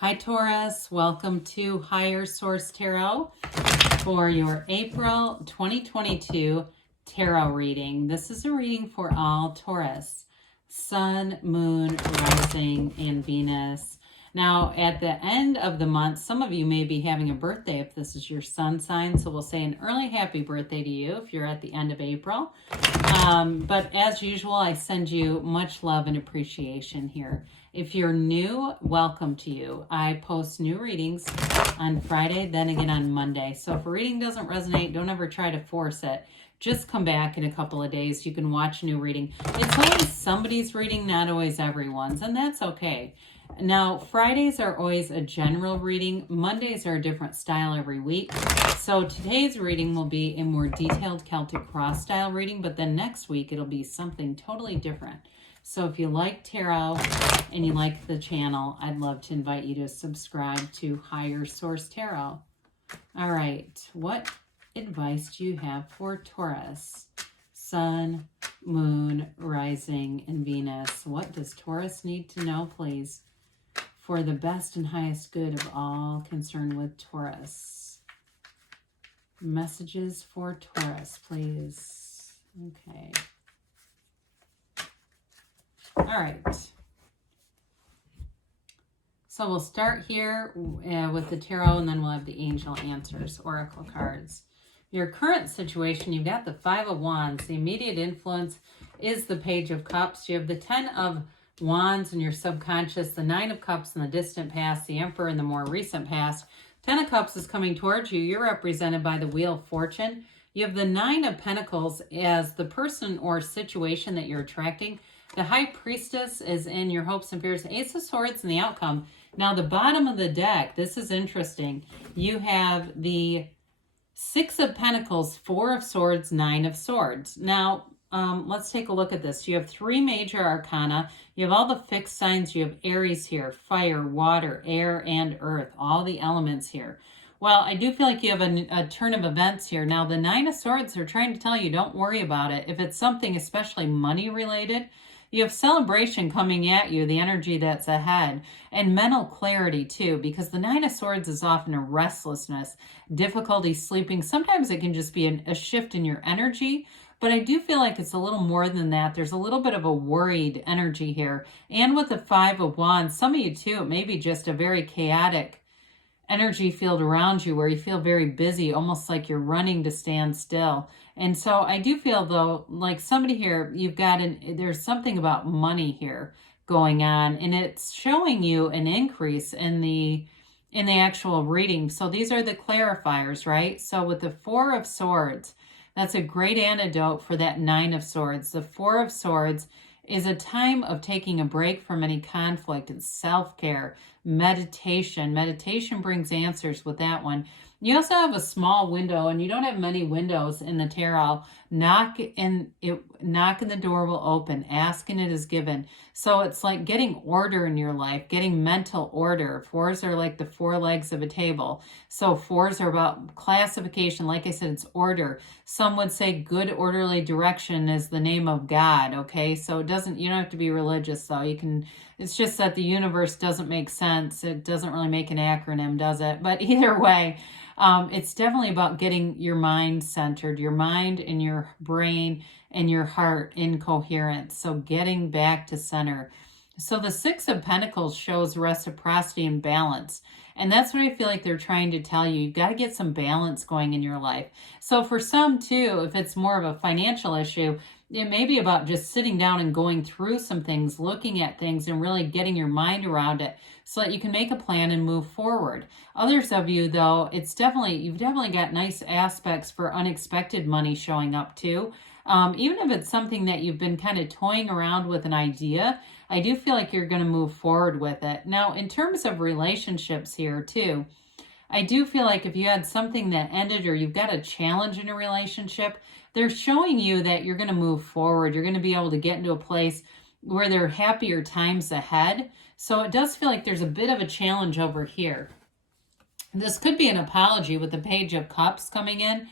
Hi Taurus, welcome to Higher Source Tarot for your April 2022 tarot reading. This is a reading for all Taurus, Sun, Moon, Rising, and Venus. Now, at the end of the month, some of you may be having a birthday if this is your sun sign, so we'll say an early happy birthday to you if you're at the end of April. But as usual, I send you much love and appreciation here. If you're new, welcome to you. I post new readings on Friday, then again on Monday. So if a reading doesn't resonate, don't ever try to force it. Just come back in a couple of days. You can watch a new reading. It's always somebody's reading, not always everyone's, and that's okay. Now, Fridays are always a general reading. Mondays are a different style every week. So today's reading will be a more detailed Celtic cross style reading, but then next week it'll be something totally different. So if you like tarot and you like the channel, I'd love to invite you to subscribe to Higher Source Tarot. All right, what advice do you have for Taurus? Sun, Moon, Rising, and Venus. What does Taurus need to know, please, for the best and highest good of all concerned with Taurus? Messages for Taurus, please. Okay. All right. So we'll start here with the tarot, and then we'll have the angel answers, oracle cards. Your current situation, you've got the Five of Wands. The immediate influence is the Page of Cups. You have the Ten of Wands in your subconscious, the Nine of Cups in the distant past, the Emperor in the more recent past. Ten of Cups is coming towards you. You're represented by the Wheel of Fortune. You have the Nine of Pentacles as the person or situation that you're attracting. The High Priestess is in your hopes and fears. Ace of Swords in the outcome. Now, the bottom of the deck, this is interesting. You have the Six of Pentacles, Four of Swords, Nine of Swords. Now, let's take a look at this. You have three major arcana. You have all the fixed signs. You have Aries here, fire, water, air, and earth, all the elements here. Well, I do feel like you have a turn of events here. Now, the Nine of Swords are trying to tell you, don't worry about it. If it's something especially money related, you have celebration coming at you, the energy that's ahead, and mental clarity too, because the Nine of Swords is often a restlessness, difficulty sleeping. Sometimes it can just be a shift in your energy, but I do feel like it's a little more than that. There's a little bit of a worried energy here. And with the Five of Wands, some of you too, it may be just a very chaotic energy field around you where you feel very busy, almost like you're running to stand still. And so I do feel, though, like somebody here, there's something about money here going on, and it's showing you an increase in the actual reading. So these are the clarifiers, right? So with the Four of Swords, that's a great antidote for that Nine of Swords. The Four of Swords is a time of taking a break from any conflict. It's self-care, meditation. Meditation brings answers with that one. You also have a small window, and you don't have many windows in the tarot. Knock and the door will open. Ask and it is given. So it's like getting order in your life, getting mental order. Fours are like the four legs of a table. So fours are about classification. Like I said, it's order. Some would say good orderly direction is the name of God. Okay, so you don't have to be religious though. It's just that the universe doesn't make sense. It doesn't really make an acronym, does it? But either way, it's definitely about getting your mind centered, your mind and your brain and your heart in coherence. So getting back to center. So the Six of Pentacles shows reciprocity and balance. And that's what I feel like they're trying to tell you. You've got to get some balance going in your life. So for some too, if it's more of a financial issue, it may be about just sitting down and going through some things, looking at things and really getting your mind around it so that you can make a plan and move forward. Others of you though, you've definitely got nice aspects for unexpected money showing up too. Even if it's something that you've been kind of toying around with an idea, I do feel like you're going to move forward with it. Now, in terms of relationships here too, I do feel like if you had something that ended or you've got a challenge in a relationship, they're showing you that you're going to move forward. You're going to be able to get into a place where there are happier times ahead. So it does feel like there's a bit of a challenge over here. This could be an apology with the Page of Cups coming in.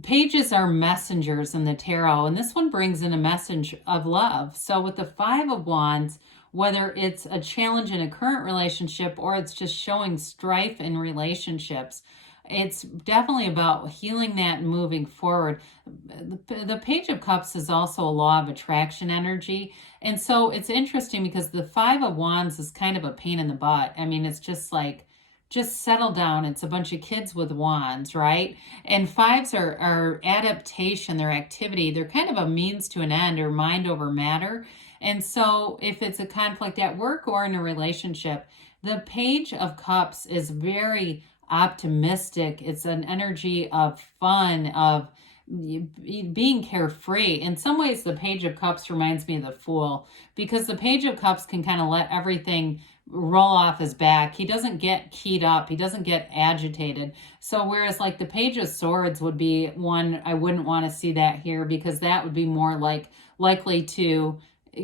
Pages are messengers in the tarot, and this one brings in a message of love. So with the Five of Wands, whether it's a challenge in a current relationship or it's just showing strife in relationships. It's definitely about healing that and moving forward. The Page of Cups is also a law of attraction energy. And so it's interesting because the Five of Wands is kind of a pain in the butt. I mean, it's just like, just settle down. It's a bunch of kids with wands, right? And fives are adaptation, their activity. They're kind of a means to an end, or mind over matter. And so if it's a conflict at work or in a relationship, the Page of Cups is very optimistic. It's an energy of fun, of being carefree. In some ways, the Page of Cups reminds me of the Fool, because the Page of Cups can kind of let everything roll off his back. He doesn't get keyed up. He doesn't get agitated. So whereas like the Page of Swords would be one, I wouldn't want to see that here, because that would be more like likely to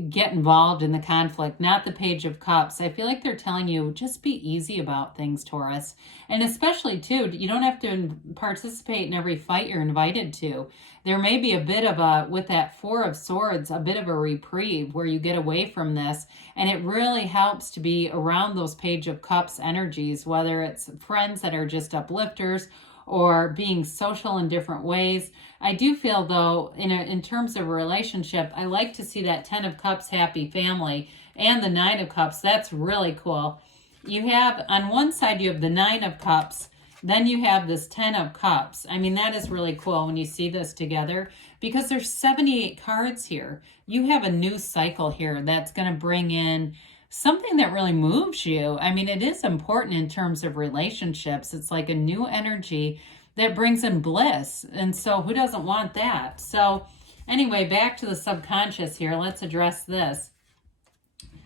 get involved in the conflict, not the Page of Cups. I feel like they're telling you, just be easy about things, Taurus. And especially too, you don't have to participate in every fight you're invited to. There may be a bit of a, with that Four of Swords, a bit of a reprieve where you get away from this. And it really helps to be around those Page of Cups energies, whether it's friends that are just uplifters or being social in different ways. I do feel though, in terms of a relationship, I like to see that 10 of Cups happy family and the 9 of Cups. That's really cool. You have, on one side, you have the 9 of Cups, then you have this 10 of Cups. I mean, that is really cool when you see this together, because there's 78 cards here. You have a new cycle here that's going to bring in something that really moves you. I mean, it is important in terms of relationships. It's like a new energy that brings in bliss. And so who doesn't want that? So anyway, back to the subconscious here. Let's address this.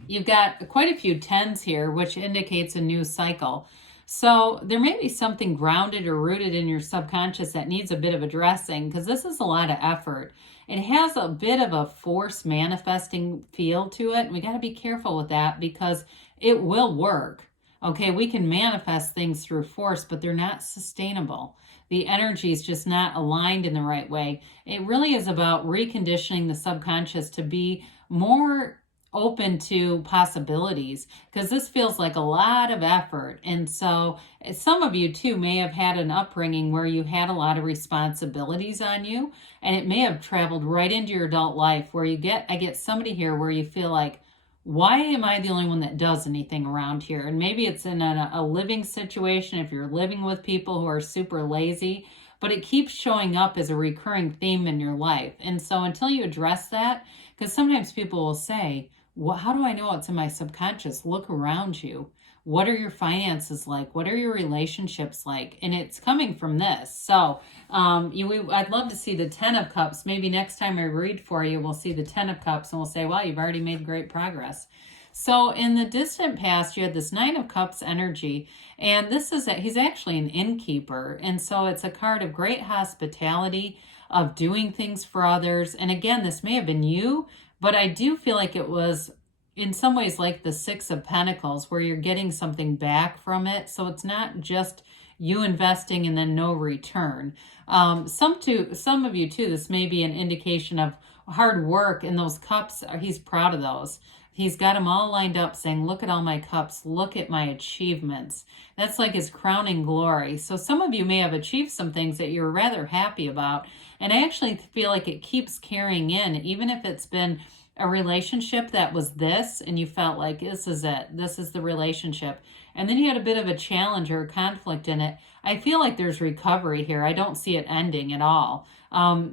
You've got quite a few 10s here, which indicates a new cycle. So there may be something grounded or rooted in your subconscious that needs a bit of addressing, because this is a lot of effort. It has a bit of a force manifesting feel to it. We got to be careful with that, because it will work. Okay, we can manifest things through force, but they're not sustainable. The energy is just not aligned in the right way. It really is about reconditioning the subconscious to be more open to possibilities, because this feels like a lot of effort. And so some of you too may have had an upbringing where you had a lot of responsibilities on you, and it may have traveled right into your adult life where I get somebody here where you feel like, why am I the only one that does anything around here? And maybe it's in a living situation, if you're living with people who are super lazy, but it keeps showing up as a recurring theme in your life. And so until you address that, because sometimes people will say, well, how do I know what's in my subconscious? Look around you. What are your finances like? What are your relationships like? And it's coming from this. So I'd love to see the 10 of Cups. Maybe next time I read for you, we'll see the 10 of Cups and we'll say, wow, you've already made great progress. So in the distant past, you had this 9 of Cups energy, and this is he's actually an innkeeper. And so it's a card of great hospitality, of doing things for others. And again, this may have been you, but I do feel like it was in some ways like the 6 of Pentacles, where you're getting something back from it. So it's not just you investing and then no return. Some of you too, this may be an indication of hard work, and those cups, he's proud of those. He's got them all lined up saying, look at all my cups, look at my achievements. That's like his crowning glory. So some of you may have achieved some things that you're rather happy about. And I actually feel like it keeps carrying in, even if it's been a relationship that was this, and you felt like this is it, this is the relationship. And then you had a bit of a challenge or a conflict in it. I feel like there's recovery here. I don't see it ending at all.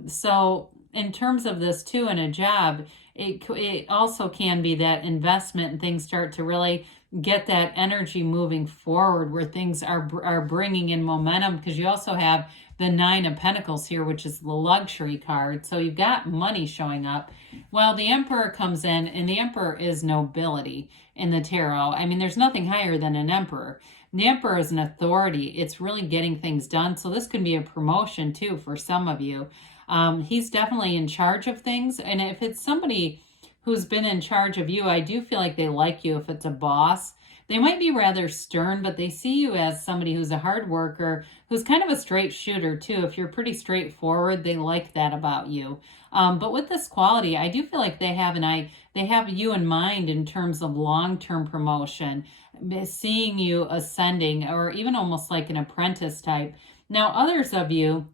So in terms of this too, in a job, it also can be that investment and things start to really get that energy moving forward, where things are bringing in momentum, because you also have the 9 of Pentacles here, which is the luxury card. So you've got money showing up. Well, the Emperor comes in, and the Emperor is nobility in the tarot. I mean, there's nothing higher than an Emperor. The Emperor is an authority. It's really getting things done. So this could be a promotion too for some of you. He's definitely in charge of things. And if it's somebody who's been in charge of you, I do feel like they like you if it's a boss. They might be rather stern, but they see you as somebody who's a hard worker, who's kind of a straight shooter too. If you're pretty straightforward, they like that about you. But with this quality, I do feel like they have you in mind in terms of long-term promotion, seeing you ascending, or even almost like an apprentice type. Now, others of you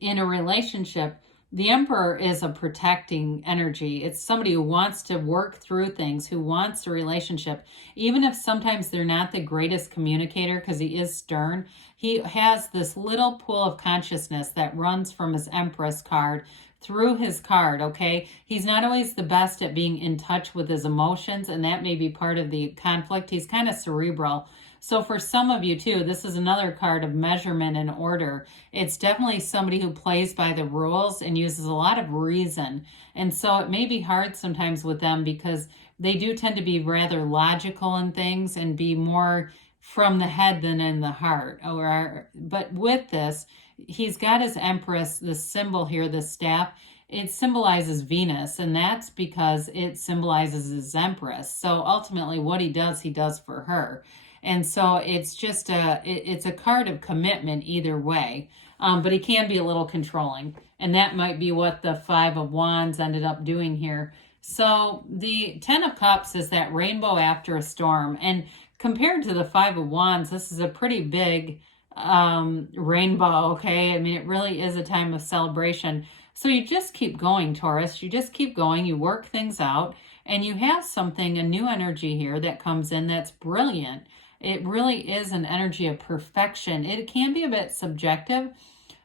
in a relationship, the Emperor is a protecting energy. It's somebody who wants to work through things, who wants a relationship. Even if sometimes they're not the greatest communicator because he is stern, he has this little pool of consciousness that runs from his Empress card through his card, okay? He's not always the best at being in touch with his emotions, and that may be part of the conflict. He's kind of cerebral. So for some of you too, this is another card of measurement and order. It's definitely somebody who plays by the rules and uses a lot of reason. And so it may be hard sometimes with them because they do tend to be rather logical in things and be more from the head than in the heart. But with this, he's got his Empress, this symbol here, the staff. It symbolizes Venus, and that's because it symbolizes his Empress. So ultimately what he does for her. And so it's just it's a card of commitment either way. But he can be a little controlling. And that might be what the Five of Wands ended up doing here. So the Ten of Cups is that rainbow after a storm. And compared to the Five of Wands, this is a pretty big rainbow, okay? I mean, it really is a time of celebration. So you just keep going, Taurus. You just keep going. You work things out. And you have something, a new energy here that comes in that's brilliant. It really is an energy of perfection. It can be a bit subjective.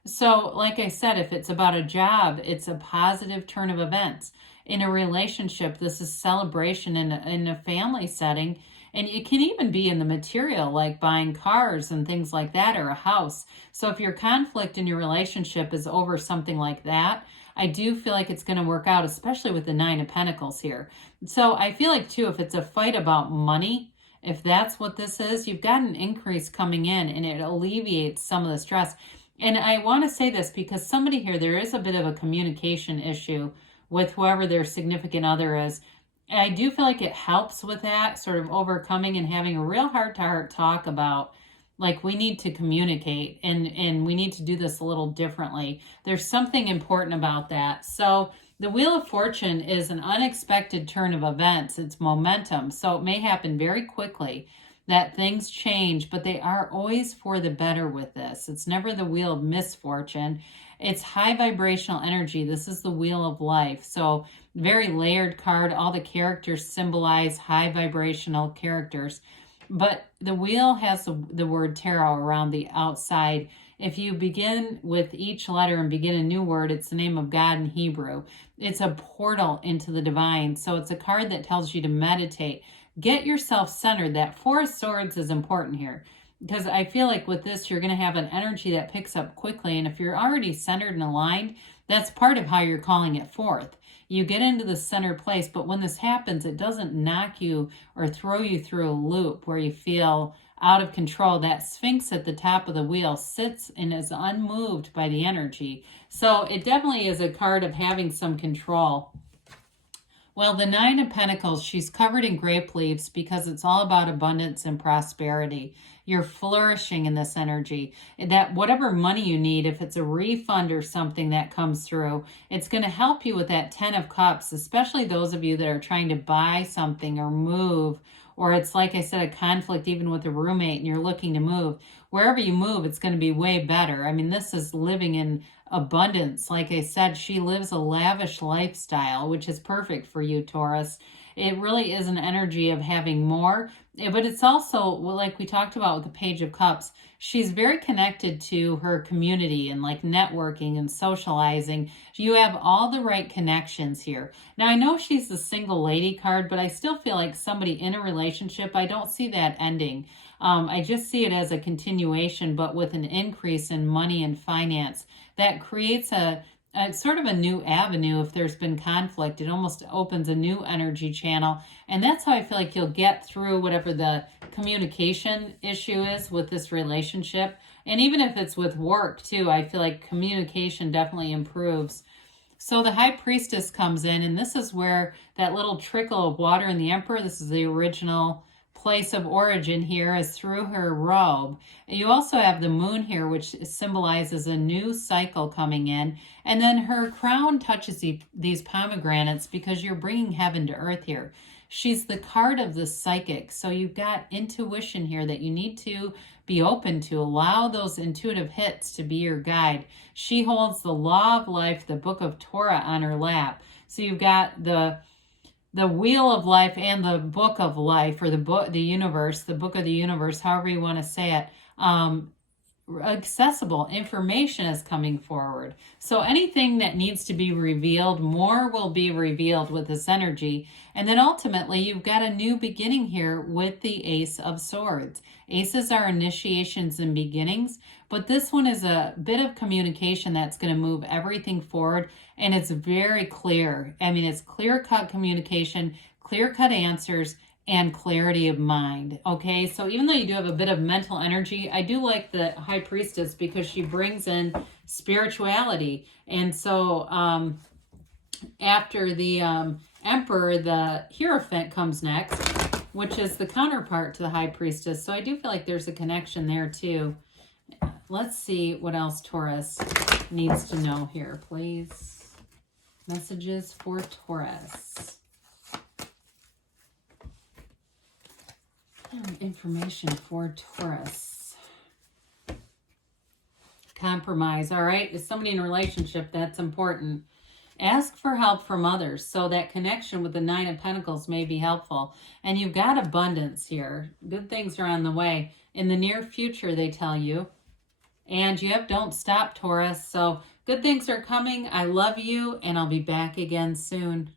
So like I said, if it's about a job, it's a positive turn of events. In a relationship, this is celebration in a family setting. And it can even be in the material, like buying cars and things like that, or a house. So if your conflict in your relationship is over something like that, I do feel like it's going to work out, especially with the Nine of Pentacles here. So I feel like too, if it's a fight about money, if that's what this is, you've got an increase coming in and it alleviates some of the stress. And I want to say this because somebody here, there is a bit of a communication issue with whoever their significant other is. And I do feel like it helps with that, sort of overcoming and having a real heart-to-heart talk about, like, we need to communicate and we need to do this a little differently. There's something important about that. So the Wheel of Fortune is an unexpected turn of events. It's momentum. So it may happen very quickly that things change, but they are always for the better with this. It's never the wheel of misfortune. It's high vibrational energy. This is the wheel of life. So very layered card. All the characters symbolize high vibrational characters. But the wheel has the word tarot around the outside. If you begin with each letter and begin a new word, it's the name of God in Hebrew. It's a portal into the divine. So it's a card that tells you to meditate. Get yourself centered. That Four of Swords is important here because I feel like with this, you're going to have an energy that picks up quickly. And if you're already centered and aligned, that's part of how you're calling it forth. You get into the center place, but when this happens, it doesn't knock you or throw you through a loop where you feel out of control. That Sphinx at the top of the wheel sits and is unmoved by the energy. So it definitely is a card of having some control. Well, the Nine of Pentacles, she's covered in grape leaves because it's all about abundance and prosperity. You're flourishing in this energy. That whatever money you need, if it's a refund or something that comes through, it's going to help you with that Ten of Cups, especially those of you that are trying to buy something or move, or it's like I said, a conflict even with a roommate and you're looking to move. Wherever you move, it's going to be way better. I mean, this is living in abundance. Like I said, she lives a lavish lifestyle, which is perfect for you, Taurus. It really is an energy of having more, but it's also, like we talked about with the Page of Cups, she's very connected to her community and like networking and socializing. You have all the right connections here. Now, I know she's the single lady card, but I still feel like somebody in a relationship, I don't see that ending. I just see it as a continuation, but with an increase in money and finance that creates a sort of a new avenue. If there's been conflict, it almost opens a new energy channel. And that's how I feel like you'll get through whatever the communication issue is with this relationship. And even if it's with work too, I feel like communication definitely improves. So the High Priestess comes in, and this is where that little trickle of water in the Emperor, this is the original place of origin here, is through her robe. And you also have the moon here, which symbolizes a new cycle coming in. And then her crown touches these pomegranates because you're bringing heaven to earth here. She's the card of the psychic. So you've got intuition here that you need to be open to. Allow those intuitive hits to be your guide. She holds the law of life, the book of Torah, on her lap. So you've got the wheel of life and the book of life, or the book, the universe, the book of the universe, however you want to say it. Accessible information is coming forward. So anything that needs to be revealed, more will be revealed with this energy. And then ultimately, you've got a new beginning here with the Ace of Swords. Aces are initiations and beginnings, but this one is a bit of communication that's going to move everything forward. And it's very clear. I mean, it's clear-cut communication, clear-cut answers, and clarity of mind. Okay, so even though you do have a bit of mental energy, I do like the High Priestess because she brings in spirituality. And so after the Emperor, the Hierophant comes next, which is the counterpart to the High Priestess. So I do feel like there's a connection there too. Let's see what else Taurus needs to know here, please. Messages for Taurus. Information for Taurus. Compromise. All right. Is somebody in a relationship? That's important. Ask for help from others. So that connection with the Nine of Pentacles may be helpful. And you've got abundance here. Good things are on the way. In the near future, they tell you. And you have don't stop, Taurus. So good things are coming. I love you, and I'll be back again soon.